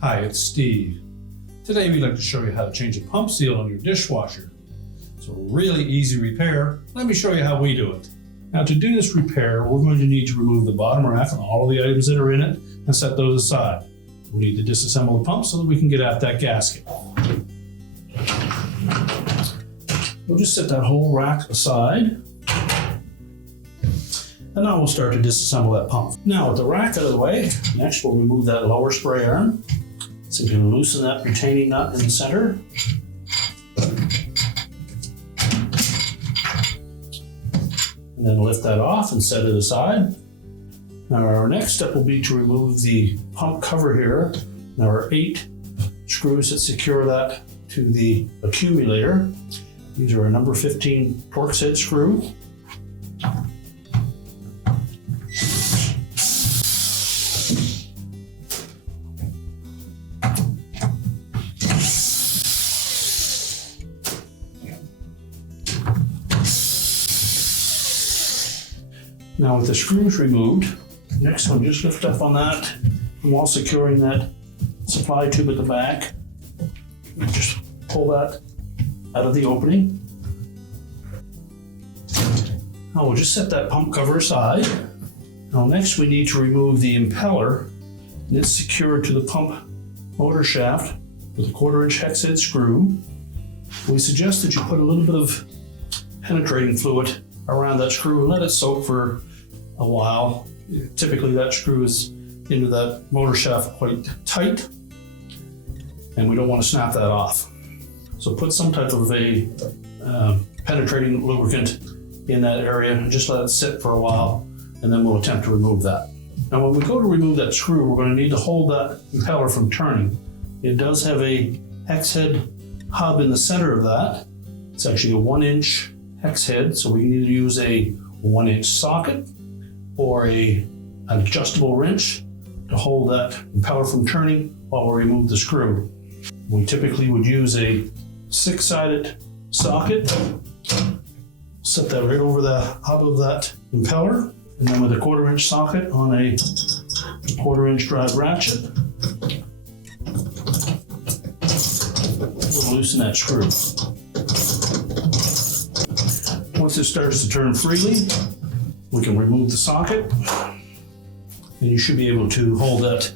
Hi, it's Steve. Today we'd like to show you how to change a pump seal on your dishwasher. It's a really easy repair. Let me show you how we do it. Now to do this repair, we're going to need to remove the bottom rack and all of the items that are in it and set those aside. We'll need to disassemble the pump so that we can get at that gasket. We'll just set that whole rack aside. And now we'll start to disassemble that pump. Now with the rack out of the way, next we'll remove that lower spray arm. So you can loosen that retaining nut in the center. And then lift that off and set it aside. Now our next step will be to remove the pump cover here. There are 8 screws that secure that to the accumulator. These are a number 15 Torx head screw. Now with the screws removed, next one, just lift up on that, and while securing that supply tube at the back, just pull that out of the opening. Now we'll just set that pump cover aside. Now next we need to remove the impeller, and it's secured to the pump motor shaft with a 1/4-inch hex head screw. We suggest that you put a little bit of penetrating fluid around that screw and let it soak for a while. Typically that screw is into that motor shaft quite tight and we don't want to snap that off. So put some type of a penetrating lubricant in that area and just let it sit for a while, and then we'll attempt to remove that. Now when we go to remove that screw, we're going to need to hold that impeller from turning. It does have a hex head hub in the center of that. It's actually a 1-inch hex head, so we can either use a 1-inch socket or an adjustable wrench to hold that impeller from turning while we remove the screw. We typically would use a 6-sided socket, set that right over the hub of that impeller, and then with a 1/4-inch socket on a 1/4-inch drive ratchet, we'll loosen that screw. Once it starts to turn freely, we can remove the socket, and you should be able to hold that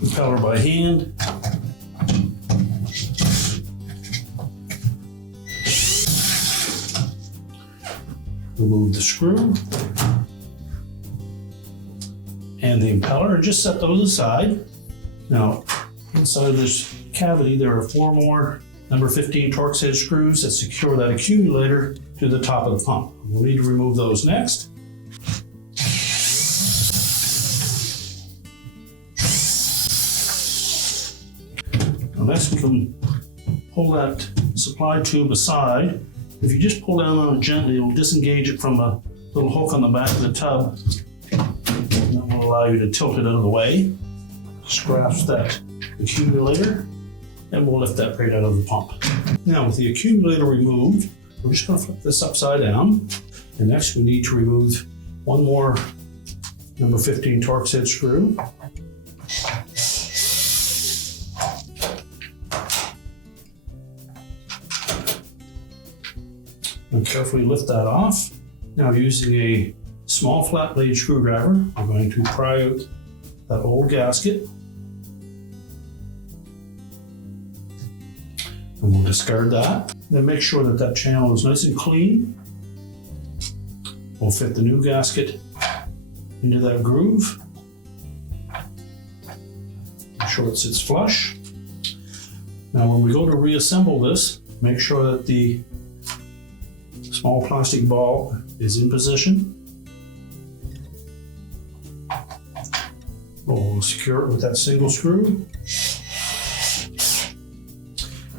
impeller by hand. Remove the screw and the impeller and just set those aside. Now, inside this cavity, there are 4 more number 15 Torx head screws that secure that accumulator to the top of the pump. We'll need to remove those next. Now next we can pull that supply tube aside. If you just pull down on it gently, it will disengage it from a little hook on the back of the tub. That will allow you to tilt it out of the way. Just grasp that accumulator and we'll lift that right out of the pump. Now with the accumulator removed, we're just going to flip this upside down. And next we need to remove 1 more number 15 Torx head screw. And carefully lift that off. Now using a small flat blade screwdriver, I'm going to pry out that old gasket. And we'll discard that. Then make sure that that channel is nice and clean. We'll fit the new gasket into that groove. Make sure it sits flush. Now when we go to reassemble this, make sure that the small plastic ball is in position. We'll secure it with that single screw.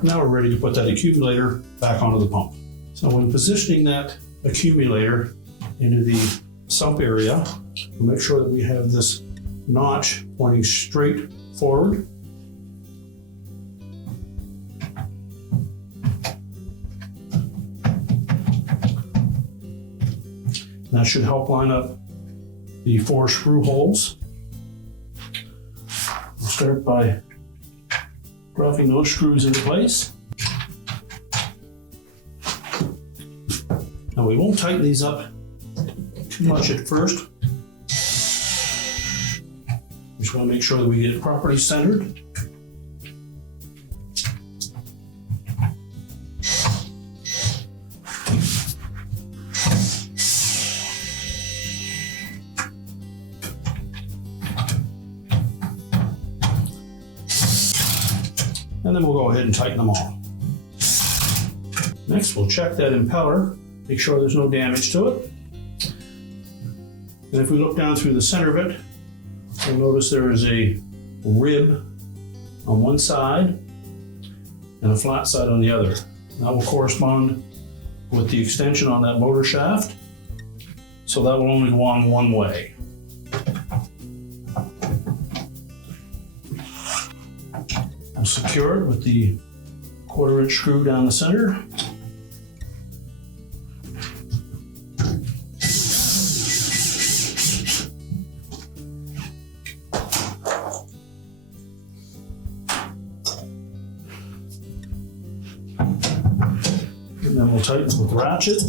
Now we're ready to put that accumulator back onto the pump. So when positioning that accumulator into the sump area, we'll make sure that we have this notch pointing straight forward. That should help line up the 4 screw holes. We'll start by dropping those screws into place. Now we won't tighten these up too much at first. Just want to make sure that we get it properly centered. And then we'll go ahead and tighten them all. Next, we'll check that impeller, make sure there's no damage to it. And if we look down through the center of it, you'll notice there is a rib on one side and a flat side on the other. That will correspond with the extension on that motor shaft, so that will only go on one way. We'll secure it with the 1/4" screw down the center. And then we'll tighten it with the ratchet.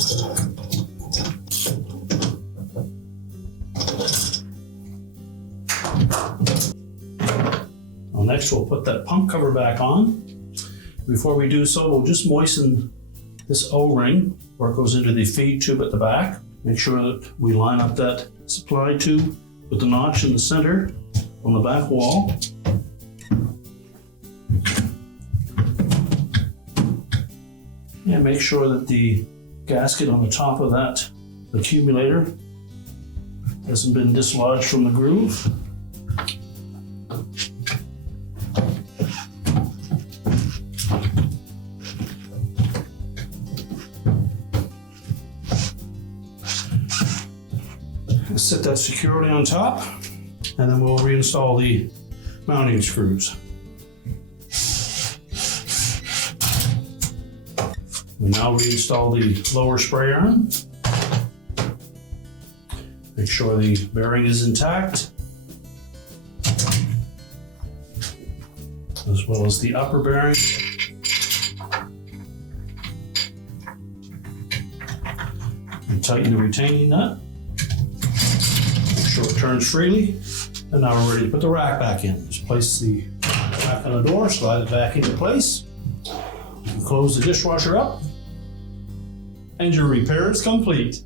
Well, next we'll put that pump cover back on. Before we do so, we'll just moisten this O-ring where it goes into the feed tube at the back. Make sure that we line up that supply tube with the notch in the center on the back wall. And make sure that the gasket on the top of that accumulator hasn't been dislodged from the groove. Set that securely on top, and then we'll reinstall the mounting screws. We'll now reinstall the lower spray arm. Make sure the bearing is intact, as well as the upper bearing. And tighten the retaining nut. Make sure it turns freely. And now we're ready to put the rack back in. Just place the rack on the door, slide it back into place. Close the dishwasher up, and your repair is complete.